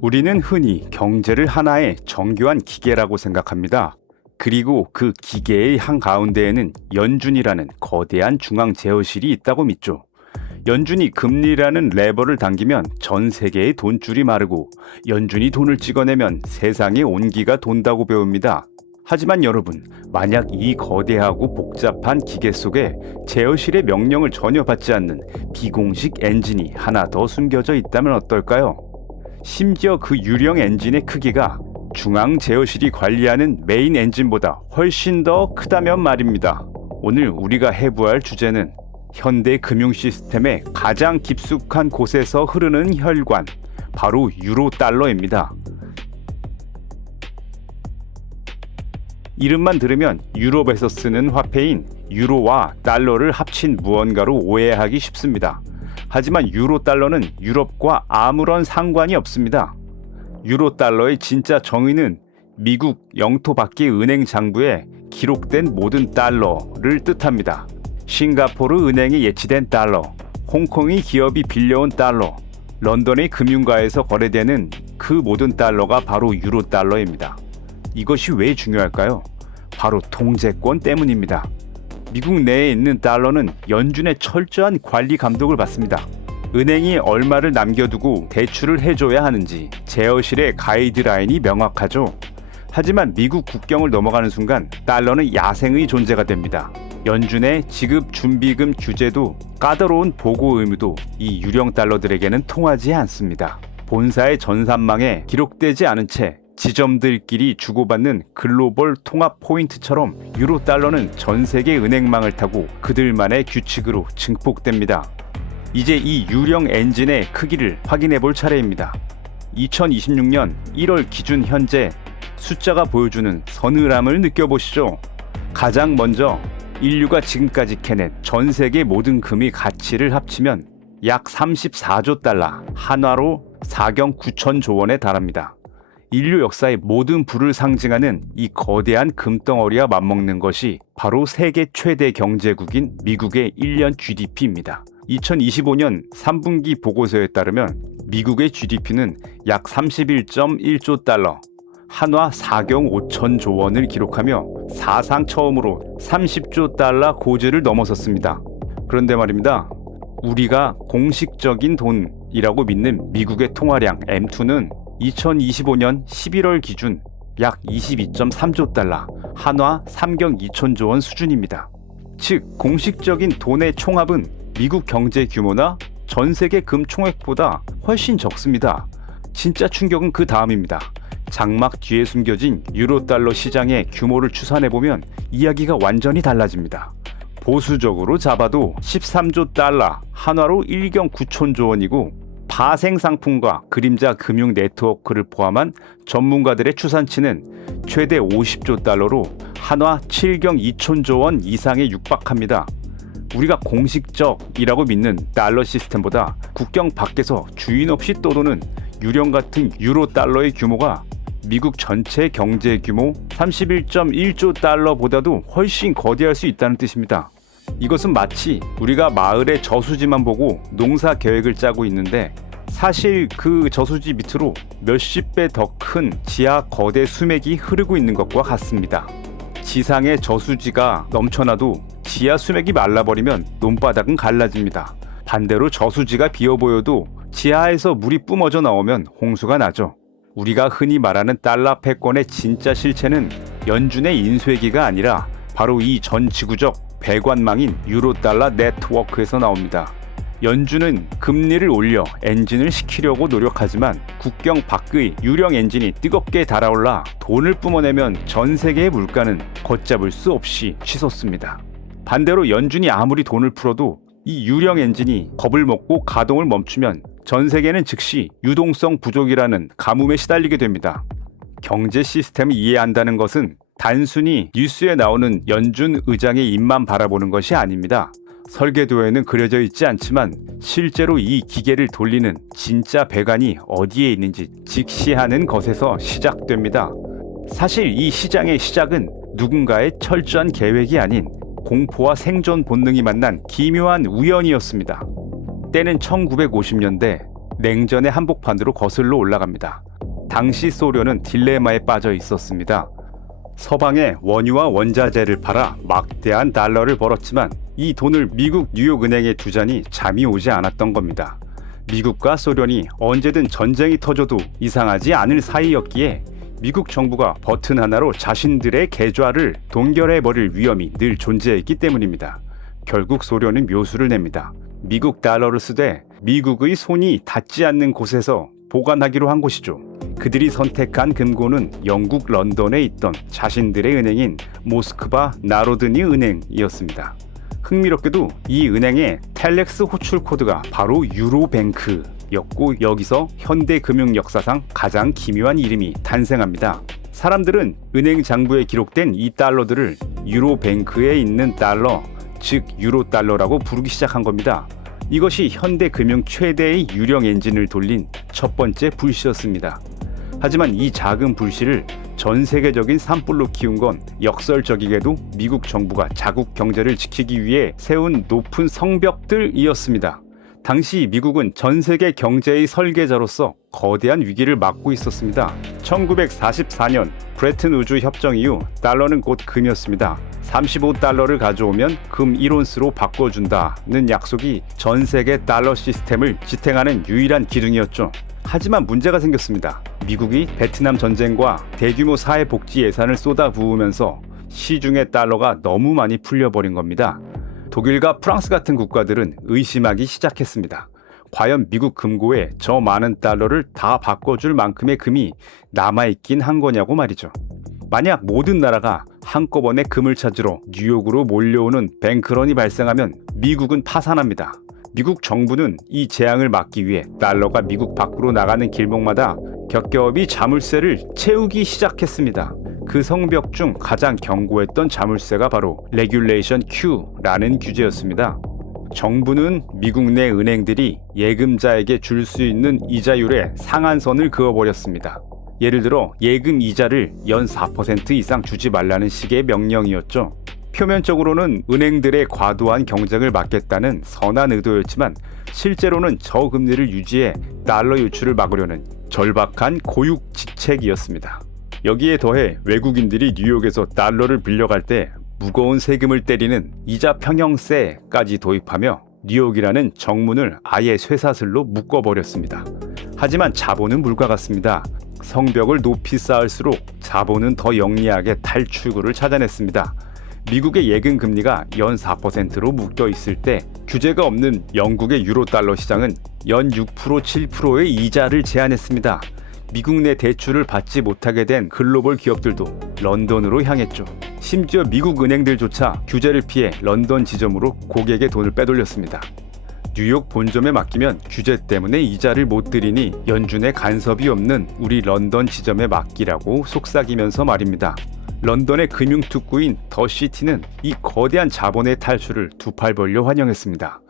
우리는 흔히 경제를 하나의 정교한 기계라고 생각합니다. 그리고 그 기계의 한가운데에는 연준이라는 거대한 중앙 제어실이 있다고 믿죠. 연준이 금리라는 레버를 당기면 전 세계의 돈줄이 마르고 연준이 돈을 찍어내면 세상의 온기가 돈다고 배웁니다. 하지만 여러분, 만약 이 거대하고 복잡한 기계 속에 제어실의 명령을 전혀 받지 않는 비공식 엔진이 하나 더 숨겨져 있다면 어떨까요? 심지어 그 유령 엔진의 크기가 중앙 제어실이 관리하는 메인 엔진보다 훨씬 더 크다면 말입니다. 오늘 우리가 해부할 주제는 현대 금융 시스템의 가장 깊숙한 곳에서 흐르는 혈관, 바로 유로 달러입니다. 이름만 들으면 유럽에서 쓰는 화폐인 유로와 달러를 합친 무언가로 오해하기 쉽습니다. 하지만 유로 달러는 유럽과 아무런 상관이 없습니다. 유로 달러의 진짜 정의는 미국 영토 밖의 은행 장부에 기록된 모든 달러를 뜻합니다. 싱가포르 은행에 예치된 달러, 홍콩의 기업이 빌려온 달러, 런던의 금융가에서 거래되는 그 모든 달러가 바로 유로 달러입니다. 이것이 왜 중요할까요? 바로 통제권 때문입니다. 미국 내에 있는 달러는 연준의 철저한 관리 감독을 받습니다. 은행이 얼마를 남겨두고 대출을 해줘야 하는지 제어실의 가이드라인이 명확하죠. 하지만 미국 국경을 넘어가는 순간 달러는 야생의 존재가 됩니다. 연준의 지급 준비금 규제도 까다로운 보고 의무도 이 유령 달러들에게는 통하지 않습니다. 본사의 전산망에 기록되지 않은 채 지점들끼리 주고받는 글로벌 통합 포인트처럼 유로 달러는 전 세계 은행망을 타고 그들만의 규칙으로 증폭됩니다. 이제 이 유령 엔진의 크기를 확인해 볼 차례입니다. 2026년 1월 기준 현재 숫자가 보여주는 서늘함을 느껴보시죠. 가장 먼저 인류가 지금까지 캐낸 전 세계 모든 금의 가치를 합치면 약 34조 달러, 한화로 4경 9천조 원에 달합니다. 인류 역사의 모든 부를 상징하는 이 거대한 금덩어리와 맞먹는 것이 바로 세계 최대 경제국인 미국의 1년 GDP입니다. 2025년 3분기 보고서에 따르면 미국의 GDP는 약 31.1조 달러, 한화 4경 5천조 원을 기록하며 사상 처음으로 30조 달러 고지를 넘어섰습니다. 그런데 말입니다. 우리가 공식적인 돈이라고 믿는 미국의 통화량 M2는 2025년 11월 기준 약 22.3조 달러, 한화 3경 2천조 원 수준입니다. 즉, 공식적인 돈의 총합은 미국 경제 규모나 전 세계 금 총액보다 훨씬 적습니다. 진짜 충격은 그 다음입니다. 장막 뒤에 숨겨진 유로 달러 시장의 규모를 추산해보면 이야기가 완전히 달라집니다. 보수적으로 잡아도 13조 달러, 한화로 1경 9천조 원이고 파생 상품과 그림자 금융 네트워크를 포함한 전문가들의 추산치는 최대 50조 달러로 한화 7경 2천조 원 이상에 육박합니다. 우리가 공식적이라고 믿는 달러 시스템보다 국경 밖에서 주인 없이 떠도는 유령 같은 유로 달러의 규모가 미국 전체 경제 규모 31.1조 달러보다도 훨씬 거대할 수 있다는 뜻입니다. 이것은 마치 우리가 마을의 저수지만 보고 농사 계획을 짜고 있는데 사실 그 저수지 밑으로 몇십 배 더 큰 지하 거대 수맥이 흐르고 있는 것과 같습니다. 지상의 저수지가 넘쳐나도 지하 수맥이 말라버리면 논바닥은 갈라집니다. 반대로 저수지가 비어 보여도 지하에서 물이 뿜어져 나오면 홍수가 나죠. 우리가 흔히 말하는 달러 패권의 진짜 실체는 연준의 인쇄기가 아니라 바로 이 전 지구적 배관망인 유로달러 네트워크에서 나옵니다. 연준은 금리를 올려 엔진을 식히려고 노력하지만 국경 밖의 유령 엔진이 뜨겁게 달아올라 돈을 뿜어내면 전 세계의 물가는 걷잡을 수 없이 치솟습니다. 반대로 연준이 아무리 돈을 풀어도 이 유령 엔진이 겁을 먹고 가동을 멈추면 전 세계는 즉시 유동성 부족이라는 가뭄에 시달리게 됩니다. 경제 시스템을 이해한다는 것은 단순히 뉴스에 나오는 연준 의장의 입만 바라보는 것이 아닙니다. 설계도에는 그려져 있지 않지만 실제로 이 기계를 돌리는 진짜 배관이 어디에 있는지 직시하는 것에서 시작됩니다. 사실 이 시장의 시작은 누군가의 철저한 계획이 아닌 공포와 생존 본능이 만난 기묘한 우연이었습니다. 때는 1950년대 냉전의 한복판으로 거슬러 올라갑니다. 당시 소련은 딜레마에 빠져 있었습니다. 서방에 원유와 원자재를 팔아 막대한 달러를 벌었지만 이 돈을 미국 뉴욕은행에 두자니 잠이 오지 않았던 겁니다. 미국과 소련이 언제든 전쟁이 터져도 이상하지 않을 사이였기에 미국 정부가 버튼 하나로 자신들의 계좌를 동결해버릴 위험이 늘 존재했기 때문입니다. 결국 소련은 묘수를 냅니다. 미국 달러를 쓰되 미국의 손이 닿지 않는 곳에서 보관하기로 한 곳이죠. 그들이 선택한 금고는 영국 런던에 있던 자신들의 은행인 모스크바 나로드니 은행이었습니다. 흥미롭게도 이 은행의 텔렉스 호출 코드가 바로 유로뱅크였고 여기서 현대 금융 역사상 가장 기묘한 이름이 탄생합니다. 사람들은 은행 장부에 기록된 이 달러들을 유로뱅크에 있는 달러, 즉 유로달러라고 부르기 시작한 겁니다. 이것이 현대 금융 최대의 유령 엔진을 돌린 첫 번째 불씨였습니다. 하지만 이 작은 불씨를 전 세계적인 산불로 키운 건 역설적이게도 미국 정부가 자국 경제를 지키기 위해 세운 높은 성벽들이었습니다. 당시 미국은 전 세계 경제의 설계자로서 거대한 위기를 맞고 있었습니다. 1944년 브레튼 우주 협정 이후 달러는 곧 금이었습니다. 35달러를 가져오면 금 1온스로 바꿔준다는 약속이 전 세계 달러 시스템을 지탱하는 유일한 기둥이었죠. 하지만 문제가 생겼습니다. 미국이 베트남 전쟁과 대규모 사회복지 예산을 쏟아부으면서 시중의 달러가 너무 많이 풀려버린 겁니다. 독일과 프랑스 같은 국가들은 의심하기 시작했습니다. 과연 미국 금고에 저 많은 달러를 다 바꿔줄 만큼의 금이 남아있긴 한 거냐고 말이죠. 만약 모든 나라가 한꺼번에 금을 찾으러 뉴욕으로 몰려오는 뱅크런이 발생하면 미국은 파산합니다. 미국 정부는 이 재앙을 막기 위해 달러가 미국 밖으로 나가는 길목마다 겹겹이 자물쇠를 채우기 시작했습니다. 그 성벽 중 가장 견고했던 자물쇠가 바로 레귤레이션 Q라는 규제였습니다. 정부는 미국 내 은행들이 예금자에게 줄 수 있는 이자율의 상한선을 그어버렸습니다. 예를 들어 예금 이자를 연 4% 이상 주지 말라는 식의 명령이었죠. 표면적으로는 은행들의 과도한 경쟁을 막겠다는 선한 의도였지만 실제로는 저금리를 유지해 달러 유출을 막으려는 절박한 고육지책이었습니다. 여기에 더해 외국인들이 뉴욕에서 달러를 빌려갈 때 무거운 세금을 때리는 이자 평형세까지 도입하며 뉴욕이라는 정문을 아예 쇠사슬로 묶어버렸습니다. 하지만 자본은 물과 같습니다. 성벽을 높이 쌓을수록 자본은 더 영리하게 탈출구를 찾아냈습니다. 미국의 예금 금리가 연 4%로 묶여 있을 때 규제가 없는 영국의 유로달러 시장은 연 6%, 7%의 이자를 제한했습니다. 미국 내 대출을 받지 못하게 된 글로벌 기업들도 런던으로 향했죠. 심지어 미국 은행들조차 규제를 피해 런던 지점으로 고객의 돈을 빼돌렸습니다. 뉴욕 본점에 맡기면 규제 때문에 이자를 못 드리니 연준에 간섭이 없는 우리 런던 지점에 맡기라고 속삭이면서 말입니다. 런던의 금융특구인 더시티는 이 거대한 자본의 탈출을 두 팔 벌려 환영했습니다.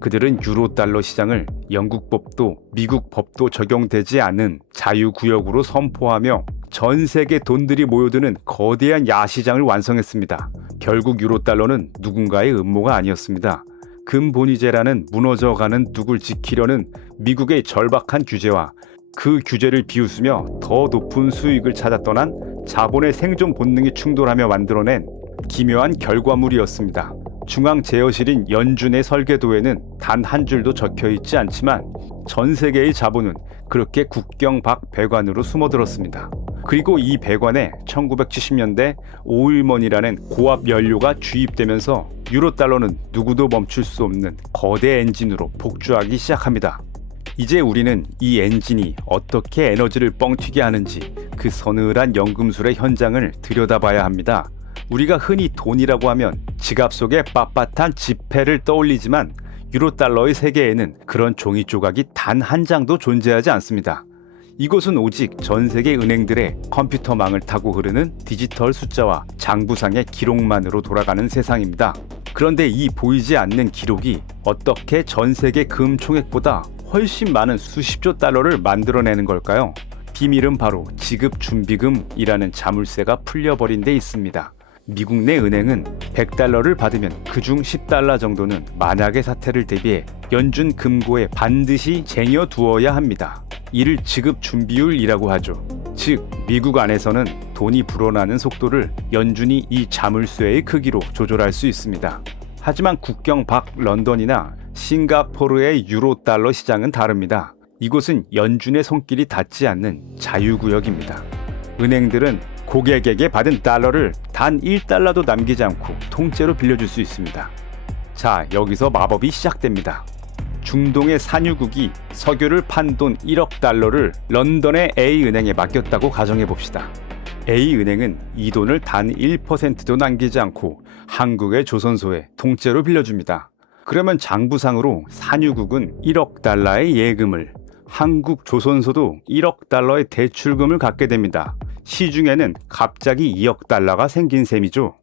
그들은 유로달러 시장을 영국 법도 미국 법도 적용되지 않은 자유구역으로 선포하며 전 세계 돈들이 모여드는 거대한 야시장을 완성했습니다. 결국 유로달러는 누군가의 음모가 아니었습니다. 금본위제라는 무너져가는 둑을 지키려는 미국의 절박한 규제와 그 규제를 비웃으며 더 높은 수익을 찾아 떠난 자본의 생존 본능이 충돌하며 만들어낸 기묘한 결과물이었습니다. 중앙제어실인 연준의 설계도에는 단 한 줄도 적혀있지 않지만 전 세계의 자본은 그렇게 국경 밖 배관으로 숨어들었습니다. 그리고 이 배관에 1970년대 오일먼이라는 고압 연료가 주입되면서 유로달러는 누구도 멈출 수 없는 거대 엔진으로 복주하기 시작합니다. 이제 우리는 이 엔진이 어떻게 에너지를 뻥튀게 하는지 그 서늘한 연금술의 현장을 들여다봐야 합니다. 우리가 흔히 돈이라고 하면 지갑 속에 빳빳한 지폐를 떠올리지만 유로달러의 세계에는 그런 종이 조각이 단 한 장도 존재하지 않습니다. 이곳은 오직 전 세계 은행들의 컴퓨터망을 타고 흐르는 디지털 숫자와 장부상의 기록만으로 돌아가는 세상입니다. 그런데 이 보이지 않는 기록이 어떻게 전 세계 금 총액보다 훨씬 많은 수십조 달러를 만들어내는 걸까요? 비밀은 바로 지급준비금이라는 자물쇠가 풀려버린 데 있습니다. 미국 내 은행은 100달러를 받으면 그중 10달러 정도는 만약의 사태를 대비해 연준 금고에 반드시 쟁여두어야 합니다. 이를 지급 준비율이라고 하죠. 즉, 미국 안에서는 돈이 불어나는 속도를 연준이 이 자물쇠의 크기로 조절할 수 있습니다. 하지만 국경 밖 런던이나 싱가포르의 유로 달러 시장은 다릅니다. 이곳은 연준의 손길이 닿지 않는 자유구역입니다. 은행들은 고객에게 받은 달러를 단 1달러도 남기지 않고 통째로 빌려줄 수 있습니다. 자, 여기서 마법이 시작됩니다. 중동의 산유국이 석유를 판 돈 1억 달러를 런던의 A은행에 맡겼다고 가정해봅시다. A은행은 이 돈을 단 1%도 남기지 않고 한국의 조선소에 통째로 빌려줍니다. 그러면 장부상으로 산유국은 1억 달러의 예금을, 한국 조선소도 1억 달러의 대출금을 갖게 됩니다. 시중에는 갑자기 2억 달러가 생긴 셈이죠.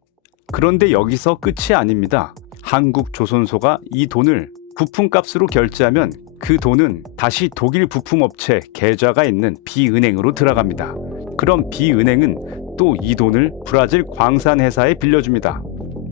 그런데 여기서 끝이 아닙니다. 한국 조선소가 이 돈을 부품값으로 결제하면 그 돈은 다시 독일 부품업체 계좌가 있는 B은행으로 들어갑니다. 그럼 B은행은 또 이 돈을 브라질 광산회사에 빌려줍니다.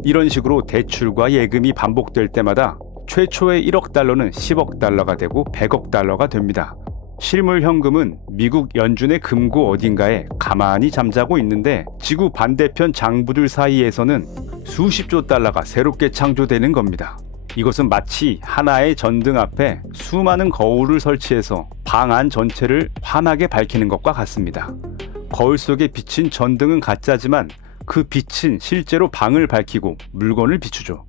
이런 식으로 대출과 예금이 반복될 때마다 최초의 1억 달러는 10억 달러가 되고 100억 달러가 됩니다. 실물 현금은 미국 연준의 금고 어딘가에 가만히 잠자고 있는데 지구 반대편 장부들 사이에서는 수십조 달러가 새롭게 창조되는 겁니다. 이것은 마치 하나의 전등 앞에 수많은 거울을 설치해서 방 안 전체를 환하게 밝히는 것과 같습니다. 거울 속에 비친 전등은 가짜지만 그 빛은 실제로 방을 밝히고 물건을 비추죠.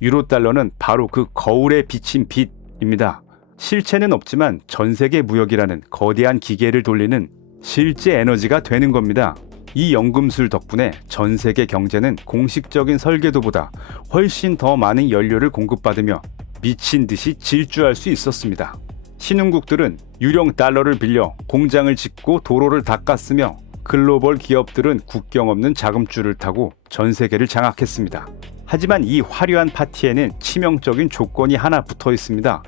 유로달러는 바로 그 거울에 비친 빛입니다. 실체는 없지만 전세계 무역이라는 거대한 기계를 돌리는 실제 에너지가 되는 겁니다. 이 연금술 덕분에 전 세계 경제는 공식적인 설계도보다 훨씬 더 많은 연료를 공급받으며 미친 듯이 질주할 수 있었습니다. 신흥국들은 유령 달러를 빌려 공장을 짓고 도로를 닦았으며 글로벌 기업들은 국경 없는 자금줄을 타고 전 세계를 장악했습니다. 하지만 이 화려한 파티에는 치명적인 조건이 하나 붙어 있습니다.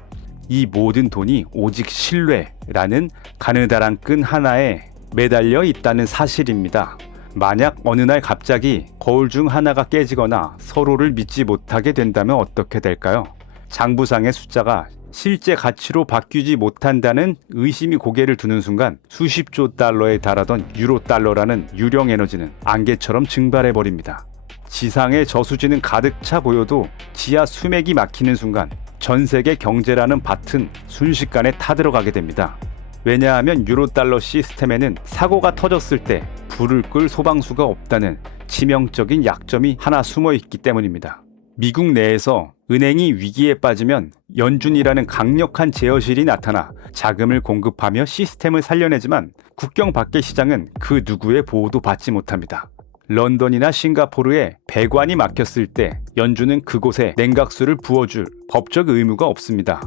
이 모든 돈이 오직 신뢰라는 가느다란 끈 하나에 매달려 있다는 사실입니다. 만약 어느 날 갑자기 거울 중 하나가 깨지거나 서로를 믿지 못하게 된다면 어떻게 될까요? 장부상의 숫자가 실제 가치로 바뀌지 못한다는 의심이 고개를 드는 순간 수십조 달러에 달하던 유로 달러라는 유령 에너지는 안개처럼 증발해버립니다. 지상의 저수지는 가득 차 보여도 지하 수맥이 막히는 순간 전 세계 경제라는 밭은 순식간에 타들어가게 됩니다. 왜냐하면 유로달러 시스템에는 사고가 터졌을 때 불을 끌 소방수가 없다는 치명적인 약점이 하나 숨어 있기 때문입니다. 미국 내에서 은행이 위기에 빠지면 연준이라는 강력한 제어실이 나타나 자금을 공급하며 시스템을 살려내지만 국경 밖의 시장은 그 누구의 보호도 받지 못합니다. 런던이나 싱가포르에 배관이 막혔을 때 연준은 그곳에 냉각수를 부어줄 법적 의무가 없습니다.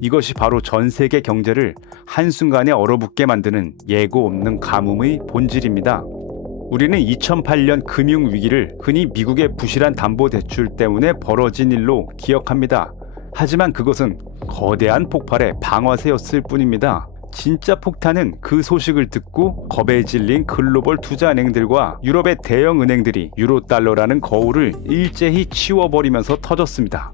이것이 바로 전 세계 경제를 한순간에 얼어붙게 만드는 예고 없는 가뭄의 본질입니다. 우리는 2008년 금융위기를 흔히 미국의 부실한 담보대출 때문에 벌어진 일로 기억합니다. 하지만 그것은 거대한 폭발의 방아쇠였을 뿐입니다. 진짜 폭탄은 그 소식을 듣고 겁에 질린 글로벌 투자은행들과 유럽의 대형 은행들이 유로달러라는 거울을 일제히 치워버리면서 터졌습니다.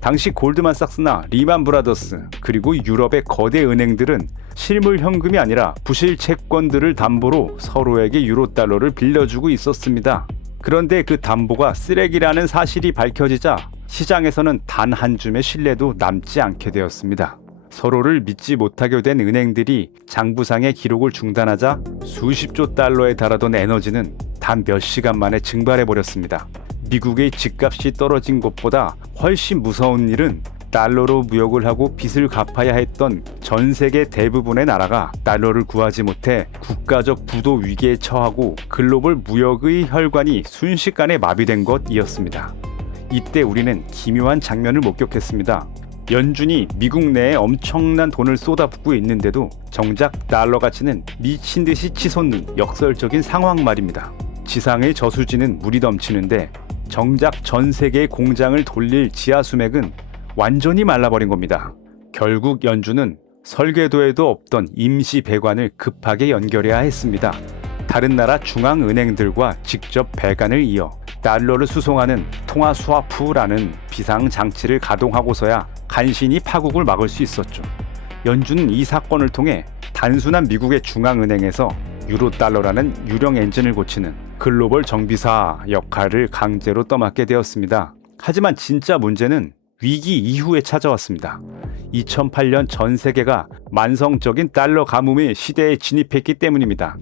당시 골드만삭스나 리만 브라더스 그리고 유럽의 거대 은행들은 실물 현금이 아니라 부실 채권들을 담보로 서로에게 유로달러를 빌려주고 있었습니다. 그런데 그 담보가 쓰레기라는 사실이 밝혀지자 시장에서는 단 한 줌의 신뢰도 남지 않게 되었습니다. 서로를 믿지 못하게 된 은행들이 장부상의 기록을 중단하자 수십조 달러에 달하던 에너지는 단 몇 시간 만에 증발해버렸습니다. 미국의 집값이 떨어진 것보다 훨씬 무서운 일은 달러로 무역을 하고 빚을 갚아야 했던 전 세계 대부분의 나라가 달러를 구하지 못해 국가적 부도 위기에 처하고 글로벌 무역의 혈관이 순식간에 마비된 것이었습니다. 이때 우리는 기묘한 장면을 목격했습니다. 연준이 미국 내에 엄청난 돈을 쏟아붓고 있는데도 정작 달러 가치는 미친 듯이 치솟는 역설적인 상황 말입니다. 지상의 저수지는 물이 넘치는데 정작 전 세계의 공장을 돌릴 지하 수맥은 완전히 말라버린 겁니다. 결국 연준은 설계도에도 없던 임시 배관을 급하게 연결해야 했습니다. 다른 나라 중앙은행들과 직접 배관을 이어 달러를 수송하는 통화 스와프라는 비상 장치를 가동하고서야 간신히 파국을 막을 수 있었죠. 연준은 이 사건을 통해 단순한 미국의 중앙은행에서 유로달러라는 유령 엔진을 고치는 글로벌 정비사 역할을 강제로 떠맡게 되었습니다. 하지만 진짜 문제는 위기 이후에 찾아왔습니다. 2008년 전 세계가 만성적인 달러 가뭄의 시대에 진입했기 때문입니다.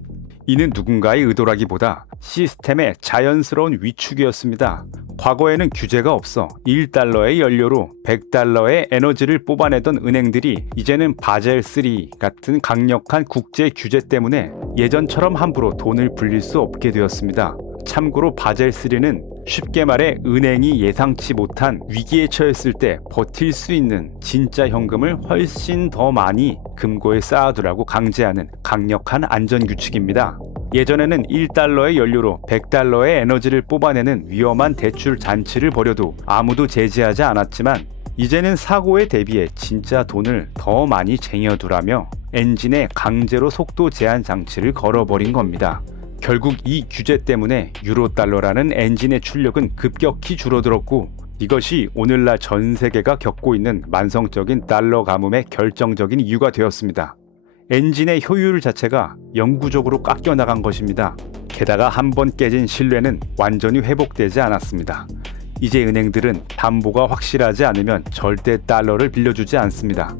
이는 누군가의 의도라기보다 시스템의 자연스러운 위축이었습니다. 과거에는 규제가 없어 1달러의 연료로 100달러의 에너지를 뽑아내던 은행들이 이제는 바젤3 같은 강력한 국제 규제 때문에 예전처럼 함부로 돈을 불릴 수 없게 되었습니다. 참고로 바젤3는 쉽게 말해 은행이 예상치 못한 위기에 처했을 때 버틸 수 있는 진짜 현금을 훨씬 더 많이 금고에 쌓아두라고 강제하는 강력한 안전규칙입니다. 예전에는 1달러의 연료로 100달러의 에너지를 뽑아내는 위험한 대출 잔치를 벌여도 아무도 제지하지 않았지만 이제는 사고에 대비해 진짜 돈을 더 많이 쟁여두라며 엔진에 강제로 속도 제한 장치를 걸어버린 겁니다. 결국 이 규제 때문에 유로달러라는 엔진의 출력은 급격히 줄어들었고 이것이 오늘날 전 세계가 겪고 있는 만성적인 달러 가뭄의 결정적인 이유가 되었습니다. 엔진의 효율 자체가 영구적으로 깎여나간 것입니다. 게다가 한번 깨진 신뢰는 완전히 회복되지 않았습니다. 이제 은행들은 담보가 확실하지 않으면 절대 달러를 빌려주지 않습니다.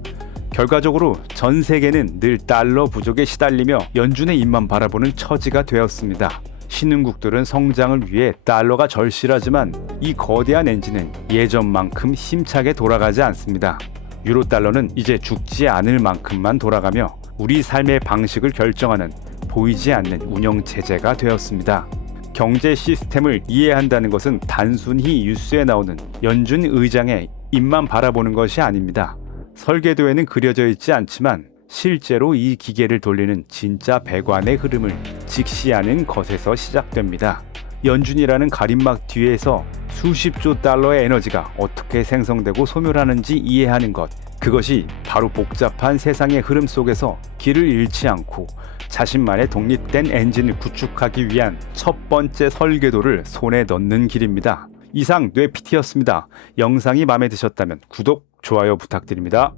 결과적으로 전 세계는 늘 달러 부족에 시달리며 연준의 입만 바라보는 처지가 되었습니다. 신흥국들은 성장을 위해 달러가 절실하지만 이 거대한 엔진은 예전만큼 힘차게 돌아가지 않습니다. 유로달러는 이제 죽지 않을 만큼만 돌아가며 우리 삶의 방식을 결정하는 보이지 않는 운영체제가 되었습니다. 경제 시스템을 이해한다는 것은 단순히 뉴스에 나오는 연준 의장의 입만 바라보는 것이 아닙니다. 설계도에는 그려져 있지 않지만 실제로 이 기계를 돌리는 진짜 배관의 흐름을 직시하는 것에서 시작됩니다. 연준이라는 가림막 뒤에서 수십조 달러의 에너지가 어떻게 생성되고 소멸하는지 이해하는 것, 그것이 바로 복잡한 세상의 흐름 속에서 길을 잃지 않고 자신만의 독립된 엔진을 구축하기 위한 첫 번째 설계도를 손에 넣는 길입니다. 이상 뇌피티였습니다. 영상이 마음에 드셨다면 구독, 좋아요 부탁드립니다.